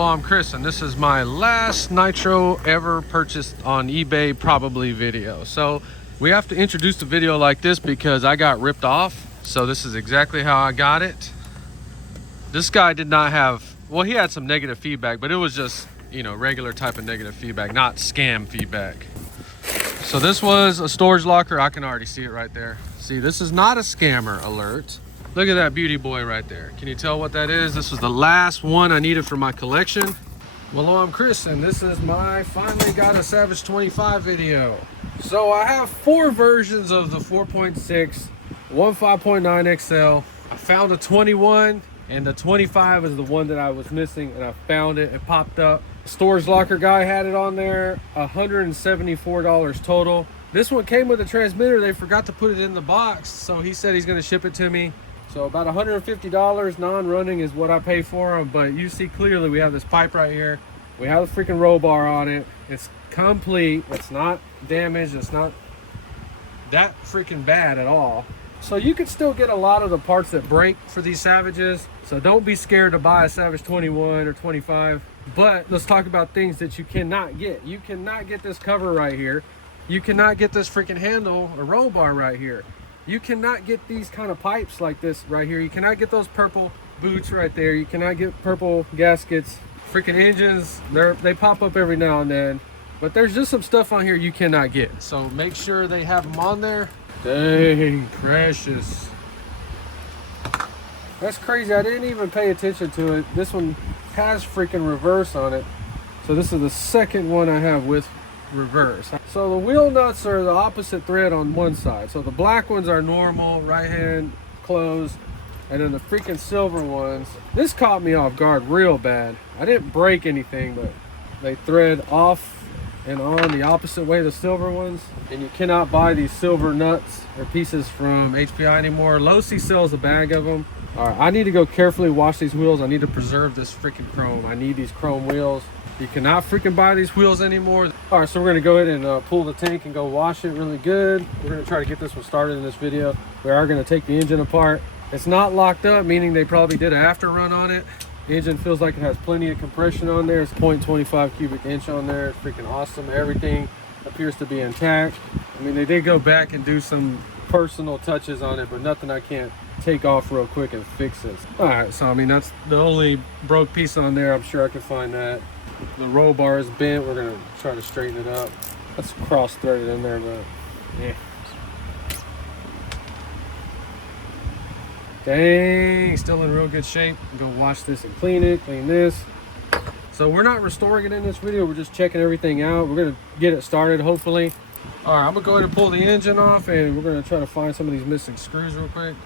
Hello, I'm Chris, and this is my last nitro ever purchased on eBay probably video. So we have to introduce the video like this because I got ripped off. So this is exactly how I got it. This guy did not have, well, he had some negative feedback, but it was just, you know, regular type of negative feedback, not scam feedback. So this was a storage locker. I can already see it right there. See, this is not a scammer alert. Look at that beauty boy right there. Can you tell what that is? This was the last one I needed for my collection. Well, hello, I'm Chris, and this is my finally got a Savage 25 video. So I have 4 versions of the 4.6, one 5.9 XL. I found a 21, and the 25 is the one that I was missing, and I found it. It popped up. Storage locker guy had it on there. $174 total. This one came with a transmitter. They forgot to put it in the box, so he said he's going to ship it to me. So about $150 non-running is what I pay for them. But you see clearly we have this pipe right here. We have a freaking roll bar on it. It's complete. It's not damaged. It's not that freaking bad at all. So you can still get a lot of the parts that break for these Savages. So don't be scared to buy a Savage 21 or 25. But let's talk about things that you cannot get. You cannot get this cover right here. You cannot get this freaking handle or roll bar right here. You cannot get these kind of pipes like this right here. You cannot get those purple boots right there. You cannot get purple gaskets. Freaking engines, they pop up every now and then. But there's just some stuff on here you cannot get. So make sure they have them on there. Dang, precious. That's crazy. I didn't even pay attention to it. This one has freaking reverse on it. So this is the second one I have with reverse. So the wheel nuts are the opposite thread on one side. So the black ones are normal, right hand closed, and then the freaking silver ones, this caught me off guard real bad. I didn't break anything, but they thread off and on the opposite way, the silver ones. And you cannot buy these silver nuts or pieces from HPI anymore. Losi sells a bag of them. All right, I need to go carefully wash these wheels. I need to preserve this freaking chrome. I need these chrome wheels. You cannot freaking buy these wheels anymore. All right, so we're gonna go ahead and pull the tank and go wash it really good. We're gonna try to get this one started in this video. We are gonna take the engine apart. It's not locked up, meaning they probably did an after run on it. The engine feels like it has plenty of compression on there. It's 0.25 cubic inch on there. It's freaking awesome. Everything appears to be intact. I mean, they did go back and do some personal touches on it, but nothing I can't take off real quick and fix this. All right, so I mean, that's the only broke piece on there. I'm sure I can find that. The roll bar is bent. We're gonna try to straighten it up. That's cross-threaded in there, but yeah. Dang, still in real good shape. Go wash this and clean it, clean this. So we're not restoring it in this video. We're just checking everything out. We're gonna get it started, hopefully. All right, I'm gonna go ahead and pull the engine off, and we're gonna try to find some of these missing screws real quick.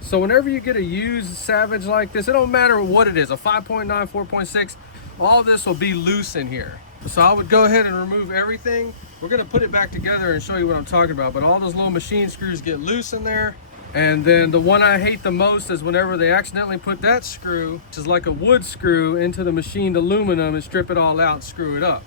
So whenever you get a used Savage like this, it don't matter what it is, a 5.9, 4.6, all this will be loose in here. So I would go ahead and remove everything. We're gonna put it back together and show you what I'm talking about, but all those little machine screws get loose in there. And then the one I hate the most is whenever they accidentally put that screw, which is like a wood screw, into the machined aluminum and strip it all out and screw it up.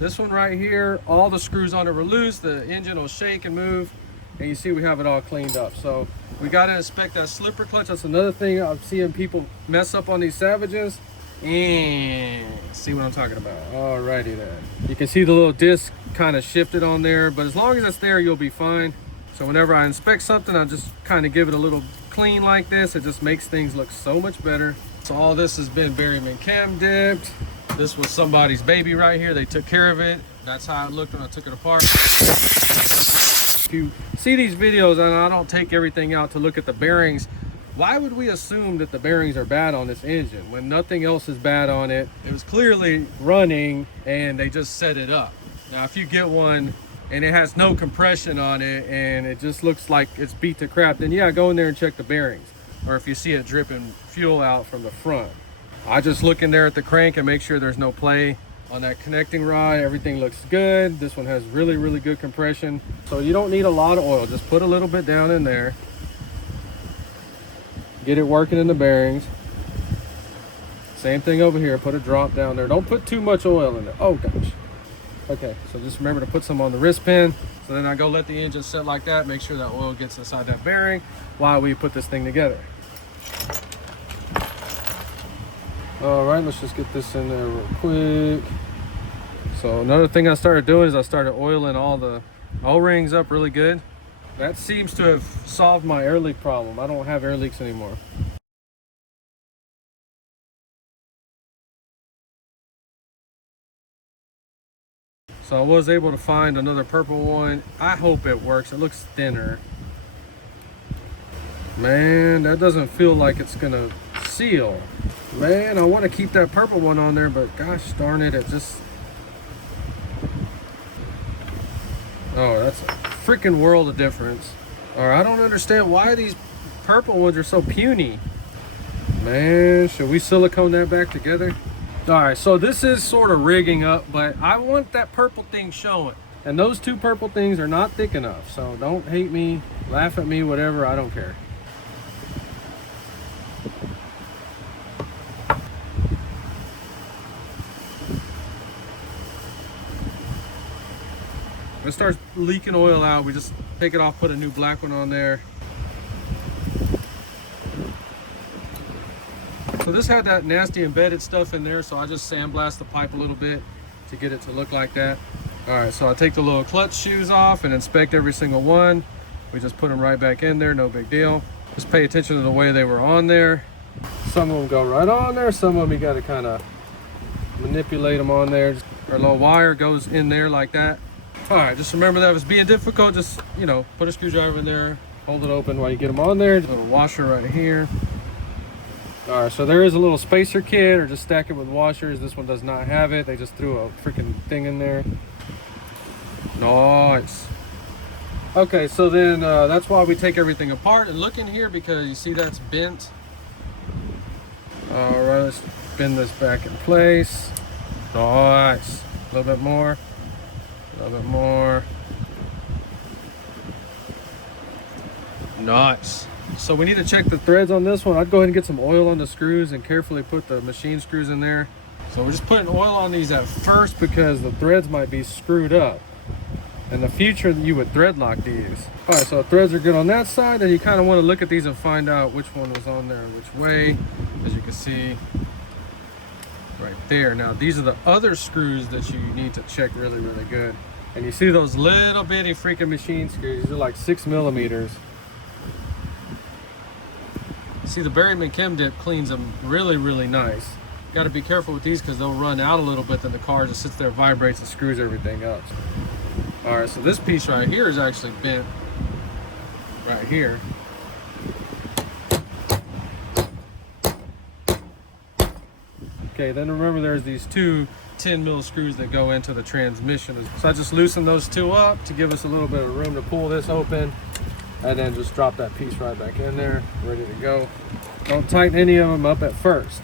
This one right here, all the screws on it were loose, the engine will shake and move, and you see we have it all cleaned up. So we got to inspect that slipper clutch. That's another thing I'm seeing people mess up on these Savages. And see what I'm talking about. Alrighty then. You can see the little disc kind of shifted on there, but as long as it's there, you'll be fine. So whenever I inspect something, I just kind of give it a little clean like this. It just makes things look so much better. So all this has been Berryman cam dipped. This was somebody's baby right here. They took care of it. That's how it looked when I took it apart. If you see these videos and I don't take everything out to look at the bearings, why would we assume that the bearings are bad on this engine when nothing else is bad on it? It was clearly running and they just set it up. Now, if you get one and it has no compression on it and it just looks like it's beat to crap, then yeah, go in there and check the bearings. Or if you see it dripping fuel out from the front. I just look in there at the crank and make sure there's no play. On that connecting rod, everything looks good. This one has really, really good compression. So you don't need a lot of oil. Just put a little bit down in there. Get it working in the bearings. Same thing over here. Put a drop down there. Don't put too much oil in there. Oh gosh. Okay, so just remember to put some on the wrist pin. So then I go let the engine set like that, make sure that oil gets inside that bearing while we put this thing together. All right, let's just get this in there real quick. So another thing I started doing is I started oiling all the O-rings up really good. That seems to have solved my air leak problem. I don't have air leaks anymore. So I was able to find another purple one. I hope it works. It looks thinner. Man, that doesn't feel like it's gonna seal. Man, I want to keep that purple one on there, but gosh darn it, it just... Oh, that's a freaking world of difference. Or I don't understand why these purple ones are so puny. Man, should we silicone that back together? All right, so this is sort of rigging up, but I want that purple thing showing. And those two purple things are not thick enough. So don't hate me, laugh at me, whatever, I don't care. When it starts leaking oil out, we just take it off, put a new black one on there. So this had that nasty embedded stuff in there, so I just sandblast the pipe a little bit to get it to look like that. All right, so I take the little clutch shoes off and inspect every single one. We just put them right back in there, no big deal. Just pay attention to the way they were on there. Some of them go right on there, some of them you gotta kind of manipulate them on there. Our little wire goes in there like that. All right, just remember that if it's being difficult, just, you know, put a screwdriver in there, hold it open while you get them on there. Just a little washer right here. All right, so there is a little spacer kit, or just stack it with washers. This one does not have it. They just threw a freaking thing in there. Nice. Okay, so then that's why we take everything apart. And look in here, because you see that's bent. All right, let's bend this back in place. Nice. A little bit more. A little bit more. Nice. So we need to check the threads on this one. I'd go ahead and get some oil on the screws and carefully put the machine screws in there. So we're just putting oil on these at first because the threads might be screwed up. In the future, you would thread lock these. All right, so the threads are good on that side, and you kind of want to look at these and find out which one was on there which way. As you can see right there. Now these are the other screws that you need to check really, really good. And you see those little bitty freaking machine screws. These are like 6 millimeters. See, the Berryman Chem Dip cleans them really, really nice. Got to be careful with these because they'll run out a little bit, then the car just sits there, vibrates, and screws everything up. All right, so this piece right here is actually bent right here. Okay, then remember there's these two 10 mil screws that go into the transmission. So I just loosen those two up to give us a little bit of room to pull this open. And then just drop that piece right back in there, ready to go. Don't tighten any of them up at first,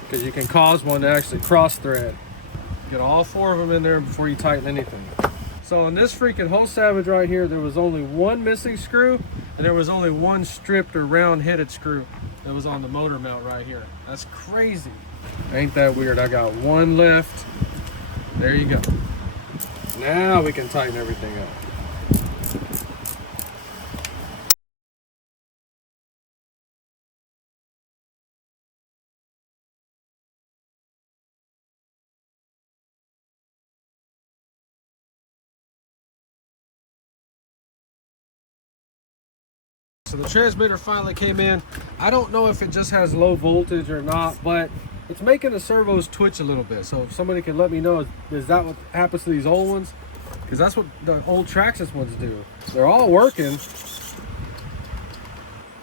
because you can cause one to actually cross thread. Get all 4 of them in there before you tighten anything. So on this freaking whole Savage right here, there was only one missing screw, and there was only one stripped or round headed screw that was on the motor mount right here. That's crazy. Ain't that weird? I got one left. There you go. Now we can tighten everything up. So the transmitter finally came in. I don't know if it just has low voltage or not, but it's making the servos twitch a little bit. So if somebody can let me know, is that what happens to these old ones? Because that's what the old Traxxas ones do. They're all working.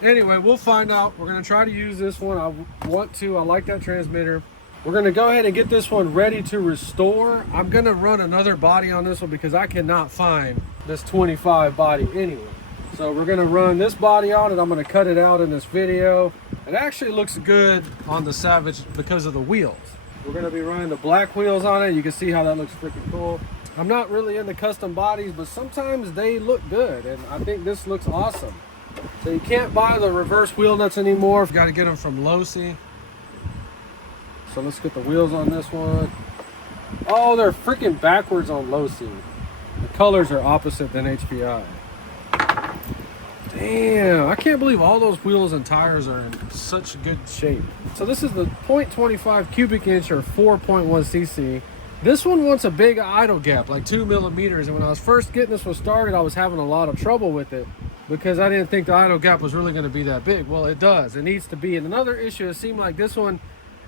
Anyway, we'll find out. We're gonna try to use this one. I like that transmitter. We're gonna go ahead and get this one ready to restore. I'm gonna run another body on this one because I cannot find this 25 body anywhere. So we're gonna run this body on it. I'm gonna cut it out in this video. It actually looks good on the Savage because of the wheels. We're gonna be running the black wheels on it. You can see how that looks freaking cool. I'm not really into custom bodies, but sometimes they look good, and I think this looks awesome. So you can't buy the reverse wheel nuts anymore. You've got to get them from Losi. So let's get the wheels on this one. Oh, they're freaking backwards on low C. The colors are opposite than HPI. Damn, I can't believe all those wheels and tires are in such good shape. So this is the 0.25 cubic inch or 4.1 cc. This one wants a big idle gap, like 2 millimeters. And when I was first getting this one started, I was having a lot of trouble with it because I didn't think the idle gap was really going to be that big. Well, it does. It needs to be. And another issue, it seemed like this one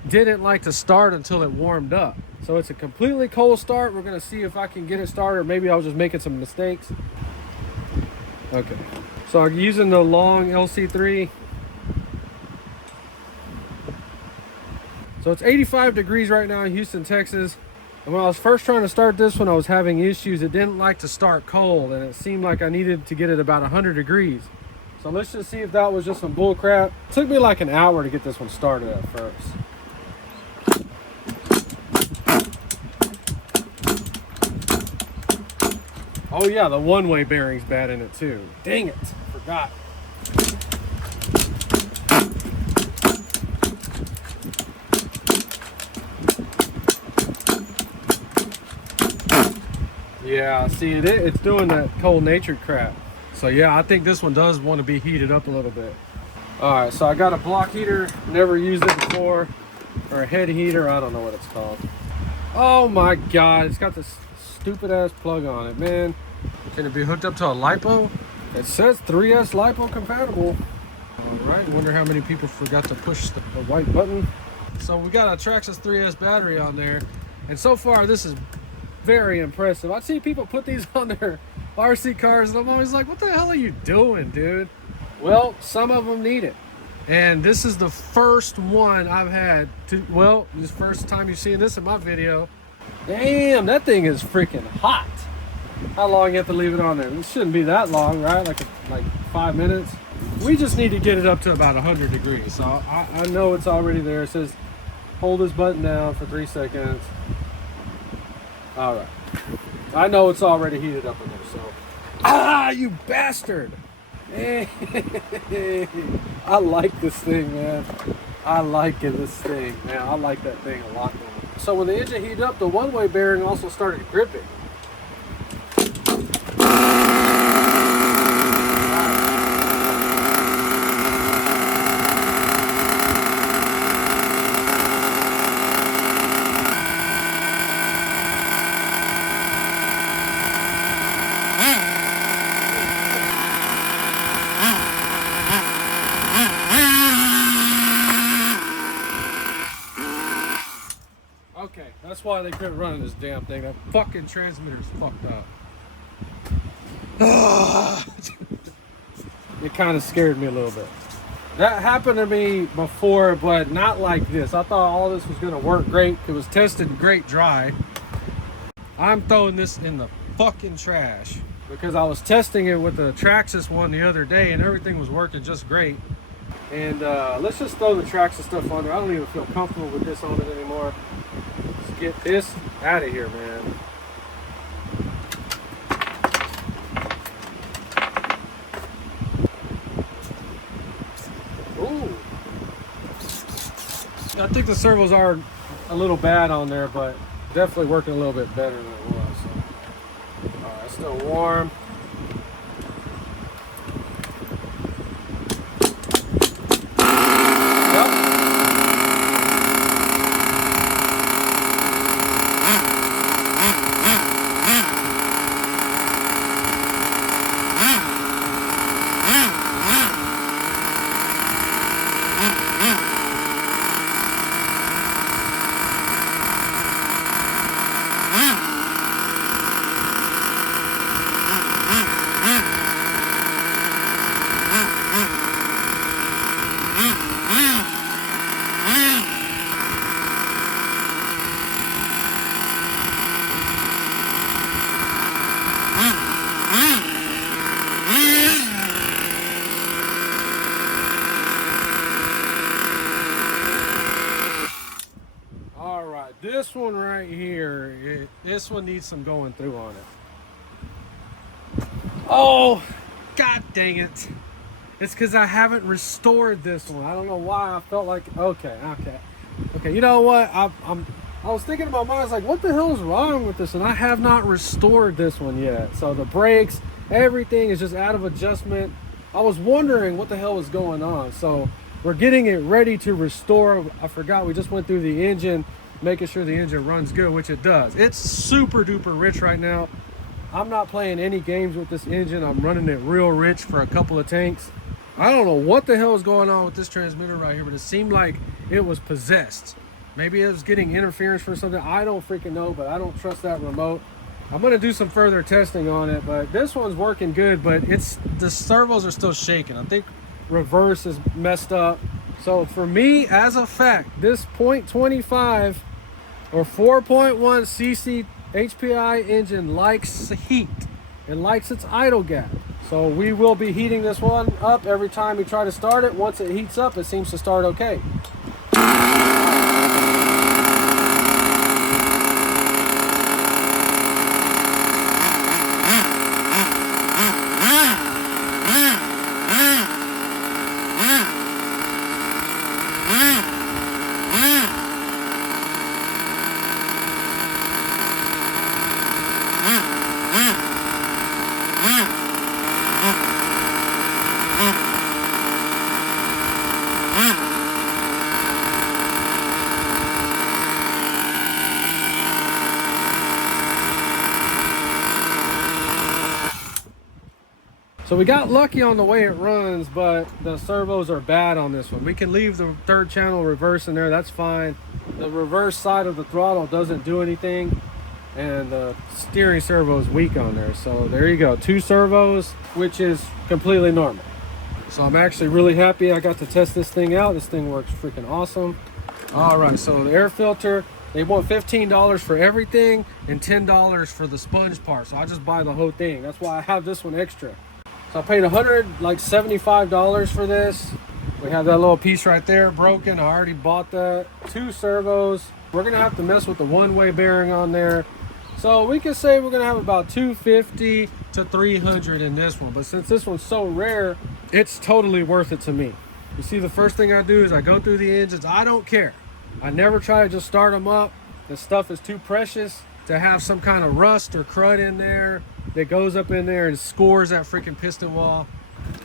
didn't like to start until it warmed up. So it's a completely cold start. We're going to see if I can get it started, or maybe I was just making some mistakes. Okay. So I'm using the long LC3. So it's 85 degrees right now in Houston, Texas. And when I was first trying to start this one, I was having issues. It didn't like to start cold, and it seemed like I needed to get it about 100 degrees. So let's just see if that was just some bull crap. It took me like an hour to get this one started at first. Oh yeah, the one-way bearing's bad in it too. Dang it, forgot. Yeah, see, it's doing that cold natured crap. So yeah, I think this one does want to be heated up a little bit. All right, so I got a block heater, never used it before, or a head heater, I don't know what it's called. Oh my God, it's got this stupid ass plug on it, man. Can it be hooked up to a LiPo? It says 3S LiPo compatible. All right, wonder how many people forgot to push the white button. So we got a Traxxas 3S battery on there, and so far this is very impressive. I see people put these on their RC cars, and I'm always like, what the hell are you doing, dude? Well, some of them need it. And this is the first one I've had to, well, this first time you've seen this in my video. Damn, that thing is freaking hot. How long you have to leave it on there? It shouldn't be that long, right? Like 5 minutes. We just need to get it up to about 100 degrees. So I know it's already there. It says hold this button down for 3 seconds. All right. I know it's already heated up in there, so. Ah, you bastard! I like this thing, man. I like this thing, man. I like that thing a lot, man. So when the engine heated up, the one-way bearing also started gripping. Okay, that's why they quit running this damn thing. That fucking transmitter's fucked up. It kind of scared me a little bit. That happened to me before, but not like this. I thought all this was gonna work great. It was tested great dry. I'm throwing this in the fucking trash because I was testing it with the Traxxas one the other day and everything was working just great. And let's just throw the Traxxas stuff on there. I don't even feel comfortable with this on it anymore. Let's get this out of here, man. Ooh. I think the servos are a little bad on there, but definitely working a little bit better than it was. So. All right, it's still warm. This one right here, this one needs some going through on it. Oh, god dang it. It's because I haven't restored this one. I don't know why I felt like, okay. You know what? I was thinking in my mind, I was like, what the hell is wrong with this? And I have not restored this one yet. So the brakes, everything is just out of adjustment. I was wondering what the hell was going on. So we're getting it ready to restore. I forgot we just went through the engine, making sure the engine runs good, which it does. It's super duper rich right now. I'm not playing any games with this engine. I'm running it real rich for a couple of tanks. I don't know what the hell is going on with this transmitter right here, but it seemed like it was possessed. Maybe it was getting interference for something. I don't freaking know, but I don't trust that remote. I'm gonna do some further testing on it, but this one's working good, but the servos are still shaking. I think reverse is messed up. So for me, as a fact, this 0.25 or 4.1 cc HPI engine likes heat. It likes its idle gap. So we will be heating this one up every time we try to start it. Once it heats up, it seems to start okay. So we got lucky on the way it runs, but the servos are bad on this one. We can leave the third channel reverse in there, that's fine. The reverse side of the throttle doesn't do anything, and the steering servo is weak on there. So there you go, 2 servos, which is completely normal. So I'm actually really happy I got to test this thing out. This thing works freaking awesome. All right, so the air filter, they want $15 for everything and $10 for the sponge part. So I just buy the whole thing. That's why I have this one extra. So I paid $175 for this. We have that little piece right there broken. I already bought that. 2 servos. We're gonna have to mess with the one-way bearing on there. So we can say we're gonna have about $250 to $300 in this one. But since this one's so rare, it's totally worth it to me. You see, the first thing I do is I go through the engines. I don't care. I never try to just start them up. This stuff is too precious to have some kind of rust or crud in there that goes up in there and scores that freaking piston wall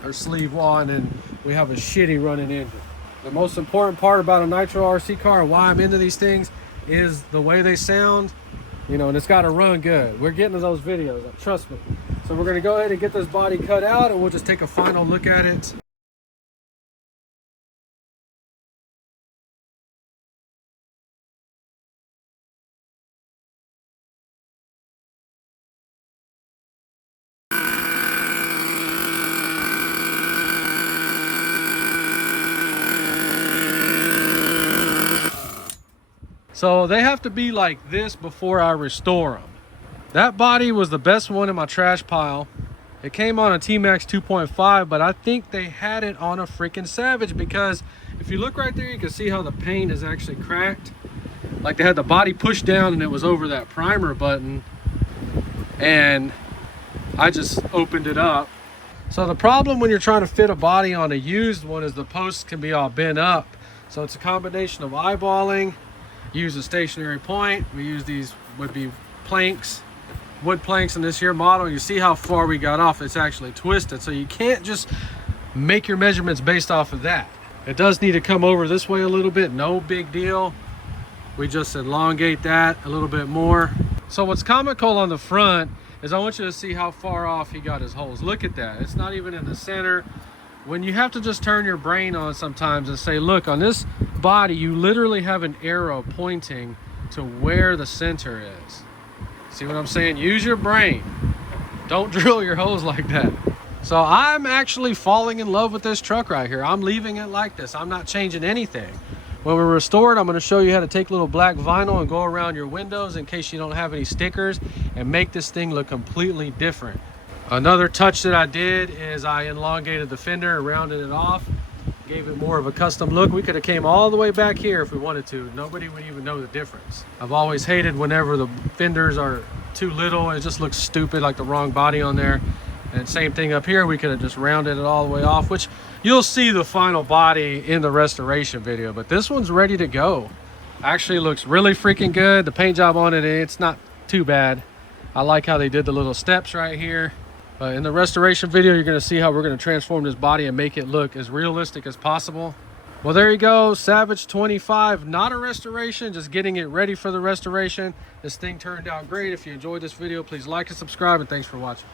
or sleeve wall, and then we have a shitty running engine. The most important part about a nitro RC car and why I'm into these things is the way they sound, you know, and it's got to run good. We're getting to those videos, trust me. So we're going to go ahead and get this body cut out, and we'll just take a final look at it. So they have to be like this before I restore them. That body was the best one in my trash pile. It came on a T-Max 2.5, but I think they had it on a freaking Savage, because if you look right there, you can see how the paint is actually cracked. Like they had the body pushed down and it was over that primer button, and I just opened it up. So the problem when you're trying to fit a body on a used one is the posts can be all bent up. So it's a combination of eyeballing. Use a stationary point. We use these would be planks, wood planks in this here model. You see how far we got off. It's actually twisted, so you can't just make your measurements based off of that. It does need to come over this way a little bit, no big deal. We just elongate that a little bit more. So what's comical on the front is I want you to see how far off he got his holes. Look at that, it's not even in the center. When you have to just turn your brain on sometimes and say, look, on this body, you literally have an arrow pointing to where the center is. See what I'm saying? Use your brain. Don't drill your holes like that. So I'm actually falling in love with this truck right here. I'm leaving it like this. I'm not changing anything. When we restore it, I'm going to show you how to take little black vinyl and go around your windows in case you don't have any stickers and make this thing look completely different. Another touch that I did is I elongated the fender and rounded it off, gave it more of a custom look. We could have came all the way back here if we wanted to. Nobody would even know the difference. I've always hated whenever the fenders are too little. It just looks stupid, like the wrong body on there. And same thing up here, we could have just rounded it all the way off, which you'll see the final body in the restoration video, but this one's ready to go. Actually looks really freaking good. The paint job on it, it's not too bad. I like how they did the little steps right here. In the restoration video, you're going to see how we're going to transform this body and make it look as realistic as possible. Well, there you go, Savage 25, not a restoration, just getting it ready for the restoration. This thing turned out great. If you enjoyed this video, please like and subscribe, and thanks for watching.